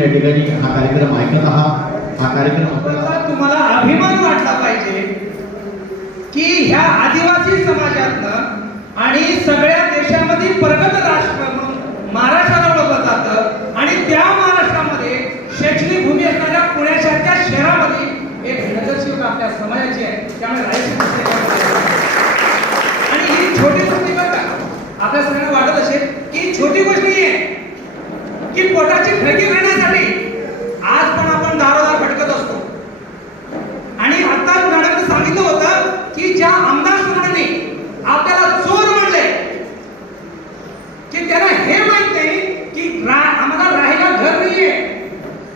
या ठिकाणी हा कार्यक्रम ऐकत आहात हा कार्यक्रम आपल्याला आता तुम्हाला अभिमान वाटला पाहिजे. की ह्या आदिवासी समाजातनं आणि सगळ्या देशामध्ये प्रगत राष्ट्र म्हणून महाराष्ट्राला ओळखलं जातं. आणि त्या महाराष्ट्रामध्ये शैक्षणिक भूमी असणाऱ्या पुण्यासारख्या शहरामध्ये एक नगरसेवक आपल्या समाजाची आहे. त्यामुळे राहायची आणि ही छोटी गोष्टी बघा आपल्या सगळ्यांना वाटत असेल की छोटी गोष्ट नाही आहे की पोटाची खळगी करण्यासाठी आज पण आपण दारोदार भटकत असतो आणि आता मॅडमने सांगितलं होतं की ज्या आमदार सुनाने आपल्याला चोर म्हणले की त्यांना हे माहीत नाही की रा- आम्हाला राहायला घर नाहीये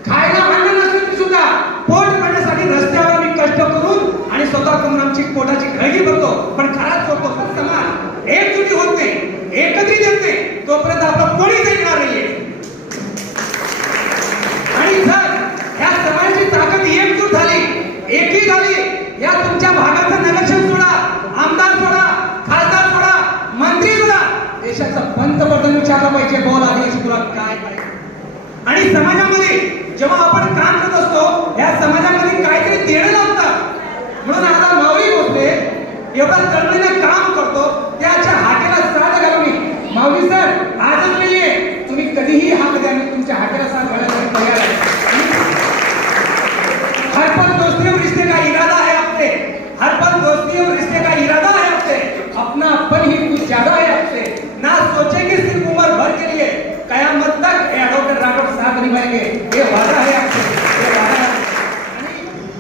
खायला अन्न नसलं सुद्धा पोट भरण्यासाठी रस्त्यावर आम्ही कष्ट करून आणि स्वतः करून आमची पोटाची खळगी भरतो पण खराच होतो समाज एकजुटी होत नाही एकत्रित येत नाही तोपर्यंत आपलं कोणीच ऐकणार नाहीये. आणि जर ह्या समाजाची ताकद एकजूट झाली एकी झाली या तुमच्या भागाचा नगरसेवक सोडा आमदार सोडा खासदार सोडा मंत्री सोडा देशाचा पंतप्रधान विचारला पाहिजे बोल आदिवासी तुला काय पाहिजे? आणि समाजामध्ये जेव्हा आपण काम करत असतो या समाजामध्ये काहीतरी देणं लागतं. म्हणून आता माऊली बोलते एवढा तळमळीने काम करतो त्याच्या हाकेला साथ घालून मी माऊली सर आजच नाहीये तुम्ही कधीही हात द्या मी तुमच्या हाकेला साथ घालायला तयार आहे हर पल दोस्ती और रिश्ते का इरादा है आपसे हर पल दोस्ती और रिश्ते का इरादा है आपसे अपना अपन ही कुछ ज्यादा है आपसे ना सोचेंगे सिर्फ उम्र भर के लिए कयामत तक ये डॉक्टर राघव पाहिजे? हे वादा आहे वादा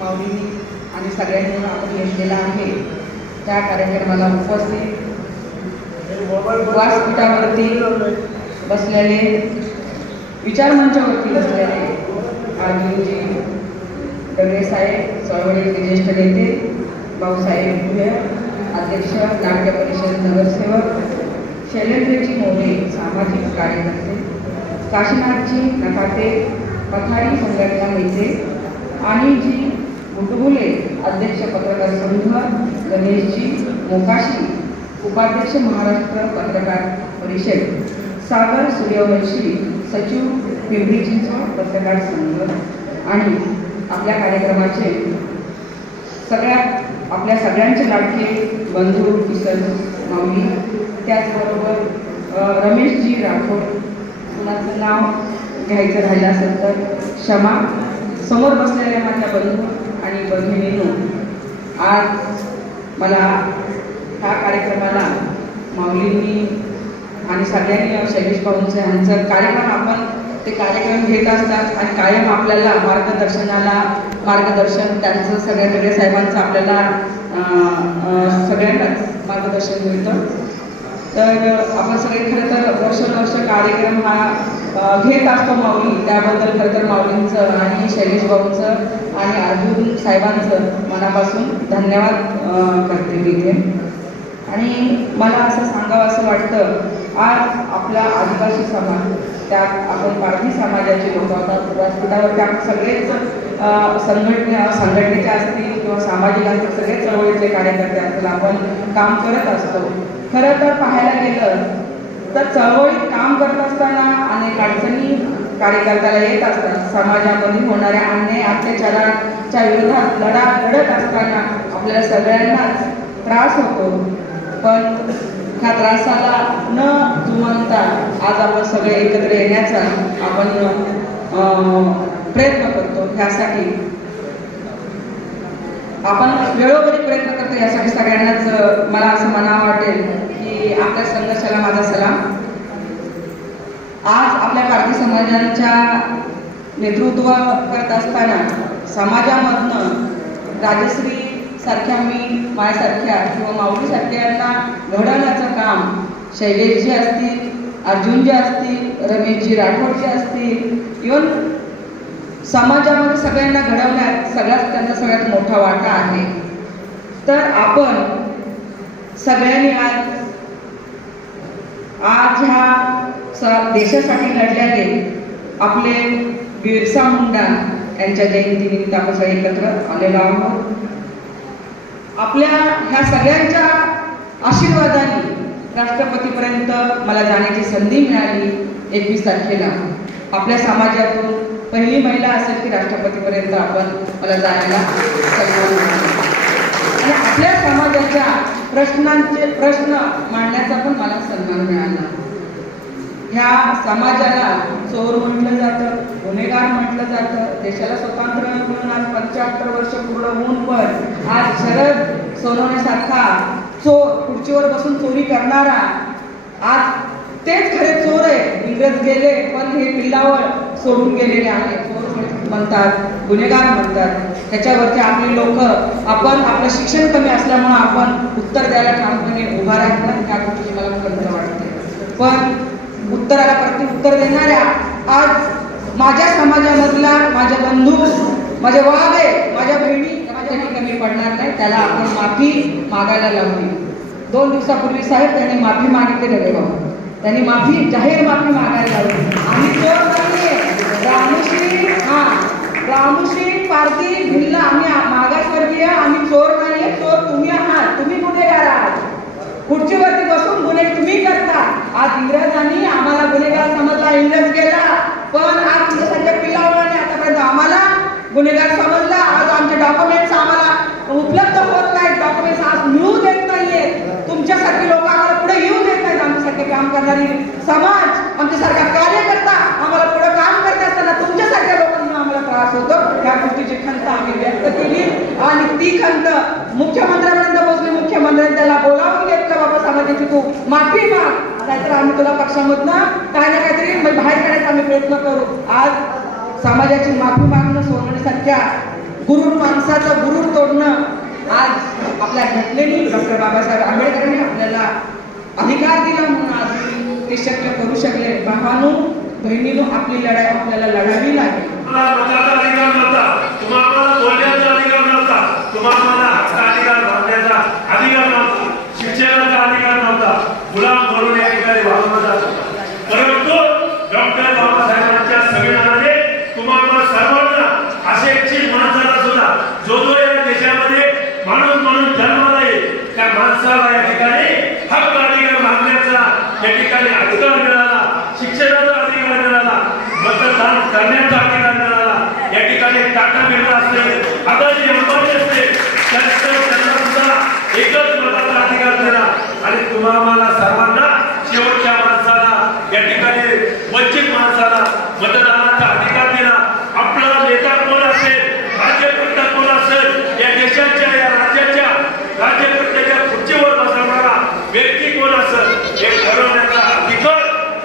माऊलींनी आणि सगळ्यांनी आपण घेतलेला आहे. त्या कार्यक्रमाला उपस्थित व्यासपीठावरती बसलेले विचार मंचावरती बसलेले आणि दगडे साहेब चळवळीचे ज्येष्ठ नेते भाऊसाहेब भुय अध्यक्ष नाट्य परिषद नगरसेवक शैलेंद्रजी मोरे सामाजिक कार्यकर्ते काशीनाथजी नकाते पथारी संघटना नेते आणि जी मुटबुले अध्यक्ष पत्रकार संघ गणेशजी मोकाशी उपाध्यक्ष महाराष्ट्र पत्रकार परिषद सागर सूर्यवंशी सचिव पिंपरी चिंचवड पत्रकार संघ आणि आपल्या कार्यक्रमाचे सगळ्या आपल्या सगळ्यांचे लाडके बंधू किसन माऊली त्याचबरोबर रमेशजी राठोड कुणाचं नाव घ्यायचं राहिलं असेल तर क्षमा. समोर बसलेल्या माझ्या बंधू आणि भगिनींनो आज मला ह्या कार्यक्रमाला माऊलींनी आणि सगळ्यांनी शैलेश भाऊंचं ह्यांचं कार्यक्रम आपण ते कार्यक्रम घेत असतात आणि कायम आपल्याला मार्गदर्शनाला मार्गदर्शन त्यांचं सगळ्या सगळ्या साहेबांचं आपल्याला सगळ्यांनाच मार्गदर्शन मिळतं. तर आपण सगळे खरं तर वर्षानुवर्ष कार्यक्रम हा घेत असतो माऊली. त्याबद्दल खरं तर माऊलींचं आणि शैलेश भाऊंचं आणि अर्जुन साहेबांचं मनापासून धन्यवाद करते मी इथे. आणि मला असं सांगावं असं वाटतं आज आपला आदिवासी समाज त्यात आपण पारधी समाजाचे लोक आहोत. व्यासपीठावरती त्या सगळेच संघटने संघटनेचे सामाजिक असतील सगळे चळवळीतले कार्यकर्ते असतील आपण काम करत असतो. खरं तर पाहायला गेलं तर चळवळीत काम करत असताना अनेक अडचणी कार्यकर्त्याला येत असतात. समाजामध्ये होणाऱ्या अन्याय अत्याचाराच्या विरोधात लढा लढत असताना आपल्याला सगळ्यांनाच त्रास होतो. पण ह्या त्रासाला न जुमानता आज आपण सगळे एकत्र येण्याचा आपण अं, प्रयत्न करतो. ह्यासाठी आपण वेळोवेळी प्रयत्न करतो यासाठी सगळ्यांनाच मला असं म्हणावं वाटेल की आपल्या संघर्षाला माझा सलाम आज आपल्या पारधी समाजांच्या नेतृत्व करत असताना समाजामधनं राजश्री सारख्या मी माझ्यासारख्या किंवा माऊलीसारख्यांना घडवण्याचं काम शैलेशजी असतील अर्जुनजी असतील रमेशजी राठोडजी असतील इवन समाजामध्ये सगळ्यांना घडवण्यात सगळ्यात त्यांचा सगळ्यात मोठा वाटा आहे. तर आपण सगळ्यांनी आज आज ह्या स- देशासाठी लढलेले आपले बिरसा मुंडा यांच्या जयंतीनिमित्त आपण सगळे एकत्र आलेलो आहोत. आपल्या ह्या सगळ्यांच्या आशीर्वादाने राष्ट्रपतीपर्यंत मला जाण्याची संधी मिळाली एकवीस तारखेला. आपल्या समाजातून पहिली महिला असेल की राष्ट्रपतीपर्यंत आपण मला जायला आणि आपल्या समाजाच्या प्रश्नांचे प्रश्न मांडण्याचा पण मला सन्मान मिळाला. ह्या समाजाला चोर म्हटलं जातं गुन्हेगार म्हटलं जातं देशाला स्वातंत्र्य मिळून आज पंच्याहत्तर वर्ष पूर्ण होऊन पण आज शरद सोनवण्यासारखा चोर खुर्चीवर बसून चोरी करणारा आज तेच खरे चोर आहे इंग्रज गेले पण हे किल्लावर सोडून गेलेले आहे चोर म्हणतात गुन्हेगार म्हणतात. त्याच्यावरती आपली लोक आपण आपलं शिक्षण कमी असल्यामुळं आपण उत्तर द्यायला ठामपणे उभा राहत नाही. त्या गोष्टीची मला खंत वाटते. पण उत्तराला प्रति उत्तर देणाऱ्या आज माझ्या समाजामधला माझ्या बंधू माझे वावे माझ्या बहिणी माझ्यासाठी कमी पडणार नाही. त्याला आपण माफी मागायला लावली. दोन दिवसापूर्वी साहेब त्यांनी माफी मागितली रवे बाबा त्यांनी माफी जाहीर माफी मागायला लावली. आम्ही चोर नाही रामश्री हा. रामश्री पारधी भिल्ल आम्ही मागासवर्गीय आम्ही चोर नाहीये चोर तुम्ही आहात. तुम्ही गुन्हेगार आहात खुर्चीवरती बसून गुन्हे तुम्ही करता. आज इंग्रजांनी आम्हाला गुन्हेगार समजला इंग्रज गेला पण आज तुमच्यासारख्या पिल्लावळाने आतापर्यंत आम्हाला गुन्हेगार समजला आज आमचे डॉक्युमेंट्स आम्हाला उपलब्ध होत नाहीत डॉक्युमेंट्स आज मिळू देत नाहीयेत तुमच्यासारखे लोक आम्हाला पुढे येऊ देत नाहीत आमच्यासारखे काम करणारी समाज आमच्यासारखा कार्यकर्ता आम्हाला पुढे काम करत असताना तुमच्यासारख्या लोकांना आम्हाला त्रास होतो त्या गोष्टीची खंत आम्ही व्यक्त केली. आणि ती खंत मुख्यमंत्र्यापर्यंत पोहोचली. मुख्यमंत्र्यांनी त्याला बोलावून घेतलं बाबा समाजाची तू माफी माग. नाहीतर आम्ही तुला पक्षामधनं काय ना काहीतरी म्हणजे बाहेर काढायचा आम्ही प्रयत्न करू. आज समाजाची माफी मागणं सोडण्यासारख्या गुरु माणसाचं गुरु तोडणं आज आपल्या घटनेने डॉक्टर बाबासाहेब आंबेडकरांनी आपल्याला अधिकार दिला म्हणून आज ते शक्य करू शकले. भावानू बहिणीनो आपली लढाई आपल्याला लढावी लागेल. तुम्हाला मताचा अधिकार नव्हता. तुम्हाला बोलण्याचा अधिकार नव्हता. तुम्हाला हक्का अधिकार मागण्याचा अधिकार नव्हता. शिक्षणाचा अधिकार नव्हता. गुलाम म्हणून या ठिकाणी वागवलं जात. परंतु डॉक्टर बाबासाहेबांच्या संविधानाने तुम्हाला सर्वांना असे इच्छित माणसाला सुद्धा जो जो या देशामध्ये माणूस म्हणून जन्माला येईल त्या माणसाला या ठिकाणी हक्क अधिकार मागण्याचा या ठिकाणी अधिकार मिळाला शिक्षणाचा अधिकार मिळाला मतदान करण्याचा अधिकार मिळाला या ठिकाणी टाटा बिर्ला आता अदानी अंबानी असेल त्यांचं त्यांना एकच मताचा अधिकार दिला आणि तुम्हाला सर्वांना शेवटच्या माणसाला या ठिकाणी वंचित माणसाला मतदानाचा अधिकार दिला आपला नेता कोण असेल राज्यकर्ता कोण असेल या देशाच्या या राज्याच्या राज्यकर्त्याच्या खुर्चीवर बसवणारा व्यक्ती कोण असेल हे ठरवण्याचा अधिकार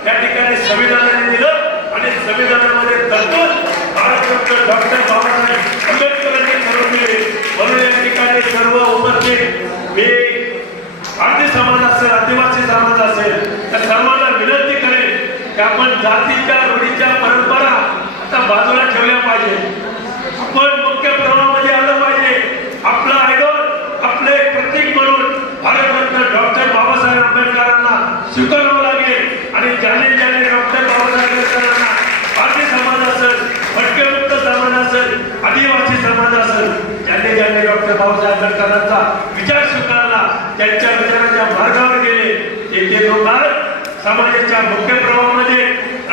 या ठिकाणी संविधानाने दिलं आणि संविधानामध्ये तरतूद भारतरत्न डॉक्टर बाबासाहेब आंबेडकरांनी ठरवून दिली म्हणून या ठिकाणी सर्व उपस्थित मी भारतीय समाज असेल आदिवासी समाज असेल त्या सर्वांना विनंती करेन की आपण जातीच्या रूढीच्या परंपरा आता बाजूला ठेवल्या पाहिजे. आपण मुख्य प्रवाहामध्ये आलं पाहिजे. आपलं आयडॉल आपले प्रतीक म्हणून भारतरत्न डॉक्टर बाबासाहेब आंबेडकरांना स्वीकारावं लागेल. आणि ज्याने ज्याने डॉक्टर बाबासाहेब आंबेडकरांना भारतीय समाज असेल भटकेमुक्त समाज असेल आदिवासी समाज असेल ज्याने ज्याने डॉक्टर बाबासाहेब आंबेडकरांचा विचार स्वीकारला त्यांच्या विचाराच्या मार्गावर गेले. ते लोक समाजाच्या मुख्य प्रवाहामध्ये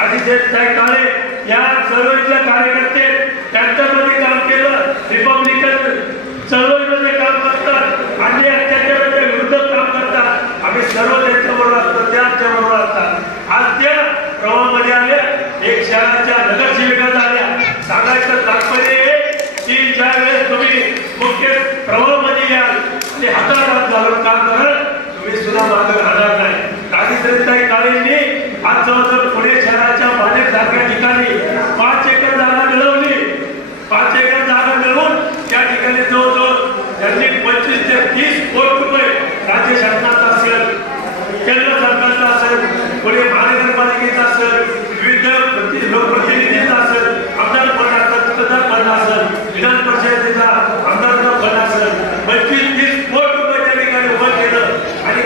आदित्य काळे या चळवळीतल्या कार्यकर्ते त्यांच्यामध्ये काम केलं. रिपब्लिक चळवळीमध्ये काम करतात आणि अत्याचाराच्या विरुद्ध काम करतात आम्ही सर्व त्यांच्याबरोबर असतो ते आमच्याबरोबर असतात आज त्या प्रवाहामध्ये आल्या एक शहराच्या नगरसेविका झाल्या सांगायचं तात्पर्य हे की ज्या वेळेस तुम्ही मुख्य प्रवाहामध्ये याल आणि हातात हात घालून काम कराल तुम्ही सुद्धा मागे राहणार नाही दारिद्र्यताई काळेंनी आज जवळजवळ पुणे शहराच्या बालेर सारख्या ठिकाणी पाच एकर जागा मिळवली पाच एकर जागा मिळवून त्या ठिकाणी जवळजवळ त्यांनी पंचवीस ते तीस कोटी रुपये राज्य शासनाचा असेल केंद्र सरकारचा असेल पुणे महानगरपालिकेचा असेल विविध प्रति- लोकप्रतिनिधीचा असेल आमदार फंड असेल मतदार फंड असेल विधान परिषदेचा आमदार फंड असेल पंचवीस तीस कोटी रुपये त्या ठिकाणी उभं केलं आणि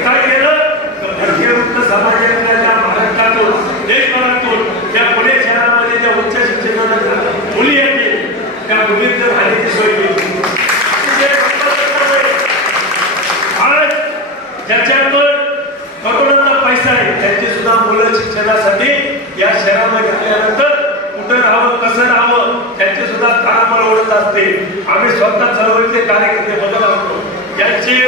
उन्नत शिक्षणासाठी या शहरामध्ये आल्यानंतर कुठं राहावं कसं राहावं त्यांचे सुद्धा तारांबळ ओढत असते आम्ही स्वतः चळवळीचे कार्यकर्ते बदल आणतो ज्यांचे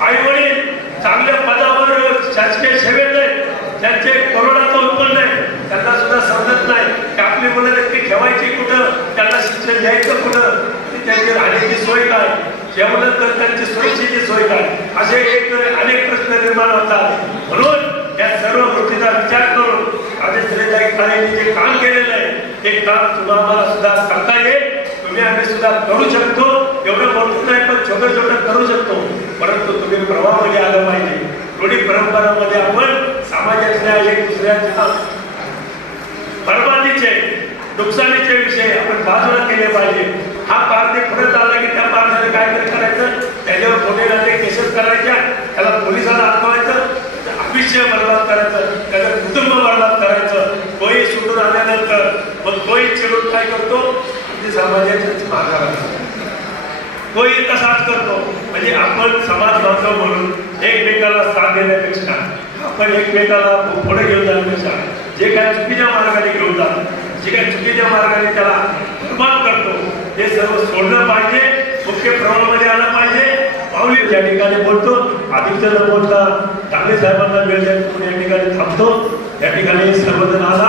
आई वडील चांगल्या पदावर शासकीय सेवेत आहेत ज्यांचे करोडाचं उत्पन्न आहे त्यांना सुद्धा समजत नाही की आपली मुलं नक्की ठेवायची कुठं त्यांना शिक्षण कुठं? त्यांची राहण्याची सोय काय? जेवलं तर त्यांची सुरक्षेची सोय काय? असे एक अनेक प्रश्न निर्माण होतात. म्हणून या सर्व गोष्टीचा विचार करून आम्ही श्रीदायक काळेंनी जे काम केलेलं आहे ते काम तुम्हाला सुद्धा सांगता येईल. तुम्ही आम्ही सुद्धा करू शकतो. एवढं मोठं नाही पण छोटं छोटं करू शकतो. परंतु तुम्ही प्रवाहामध्ये आलं पाहिजे. रूढी परंपरामध्ये आपण समाजातल्या एक दुसऱ्याच्या बरबादीचे नुकसानीचे विषय आपण बाजूला केले पाहिजे. हा पारदे पुढे चालला की त्या पारद्याने काय तरी करायचं त्याच्यावर कोणी नाते केसेस करायच्या त्याला पोलिसाला आठवायचं त्याचं आयुष्य बर्बाद करायचं त्याचं कुटुंब बर्बाद करायचं. तोही सुटून आल्यानंतर मग तोही चिडून काय करतो? समाजाच्या समाजाच्याच मागा तोही तसाच करतो. म्हणजे आपण समाज बांधव म्हणून एकमेकाला साथ देण्यापेक्षा आपण एकमेकाला पुढे घेऊन जाण्यापेक्षा जे काय चुकीच्या मार्गाने घेऊन जातो जे काही चुकीच्या मार्गाने त्याला बर्बाद करतो हे सर्व सोडलं पाहिजे मुख्य प्रवाहामध्ये आलं पाहिजे. माऊली या ठिकाणी बोलतो. आदित्य न बोलता ठाकरे साहेबांना वेळ द्या या ठिकाणी थांबतो. या ठिकाणी सर्वजण आला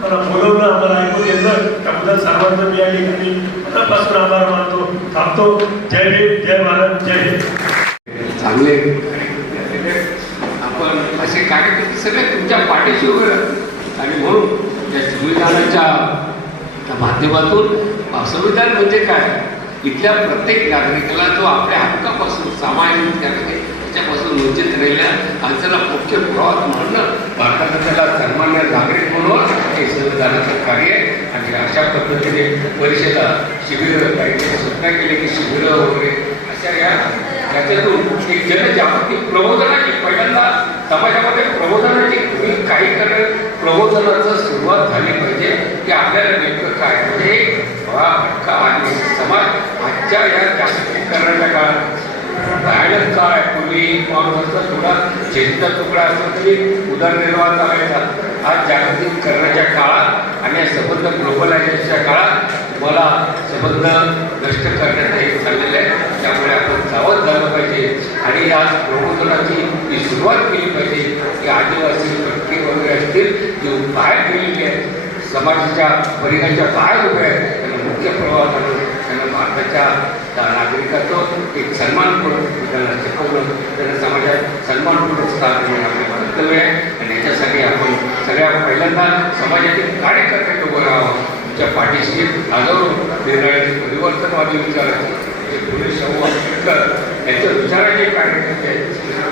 मला बोलवलं आम्हाला ऐकून घेतलं त्याबद्दल सर्वांचं मी या ठिकाणी मनापासून आभार मानतो. थांबतो. जय हिंद जय भारत जय हिंद. चांगले. आपण असे कार्यकर्ते सगळे तुमच्या पाठीशी उभे आणि म्हणून संविधानाच्या माध्यमातून संविधान म्हणजे काय? इथल्या प्रत्येक नागरिकाला जो आपल्या हक्कापासून सामाजिक करणे त्याच्यापासून वंचित राहिल्या माणसाला मुख्य प्रवास म्हणणं भारताचा त्याला सन्मान्य नागरिक म्हणून हे संविधानाचं कार्य आहे. आणि अशा पद्धतीने परिषदा शिबिरं काही सुद्धा सूचना केली की शिबिरं वगैरे अशा या त्याच्यातून एक जनजागृती प्रबोधनाची पहिल्यांदा समाजामध्ये प्रबोधनाची तुम्ही काही करणं प्रबोधनाचं सुरुवात झाली पाहिजे की आपल्याला नेमकं काय? म्हणजे हा हक्का आणि समाज आजच्या या जागतिकीकरणाच्या काळात. राहिलं काय? पूर्वी माणसाचा थोडा चेतचा तुकडा असला तरी उदरनिर्वाह चालायचा आज जागतिकीकरणाच्या काळात आणि संबंध ग्लोबलायझेशनच्या काळात मला संबंध नष्ट करण्यात हे चाललेलं आहे त्यामुळे आपण सावध झालं पाहिजे आणि या प्रबोधनाची मी सुरुवात केली पाहिजे की आदिवासी भटके वगैरे असतील जे बाहेर गेलेले आहेत समाजाच्या परिघाच्या बाहेर उभे आहेत त्यांना मुख्य प्रवाहात आणून त्यांना भारताच्या त्या नागरिकाचं एक सन्मानपूर्वक त्यांना शिकवलं. त्यांना समाजात सन्मानपूर्वक स्थान देणे आपले कर्तव्य आहे. आणि याच्यासाठी आपण सगळ्या पहिल्यांदा समाजातील कार्यकर्ते उभं राहावं. तुमच्या पाठीशी हजारो निर्णयाचे परिवर्तनवादी विचार आहेत. जे शाहू आंबेडकर यांच्या विचाराचे कार्यकर्ते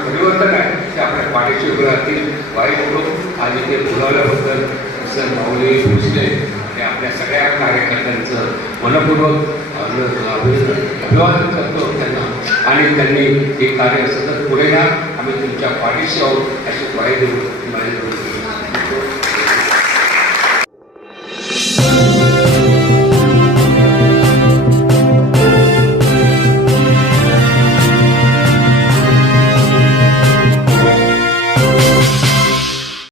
परिवर्तन आहे. ते आपल्या पाठीशी उभे राहतील वाईट लोक आज इथे बोलावल्याबद्दल सर माऊली भोसले आणि आपल्या सगळ्या कार्यकर्त्यांचं मनपूर्वक अभिवादन करतो त्यांना. आणि त्यांनी हे कार्य सतत पुढे घ्या. आम्ही तुमच्या पाठीशी आहोत. अशी ग्वाही देऊ माझी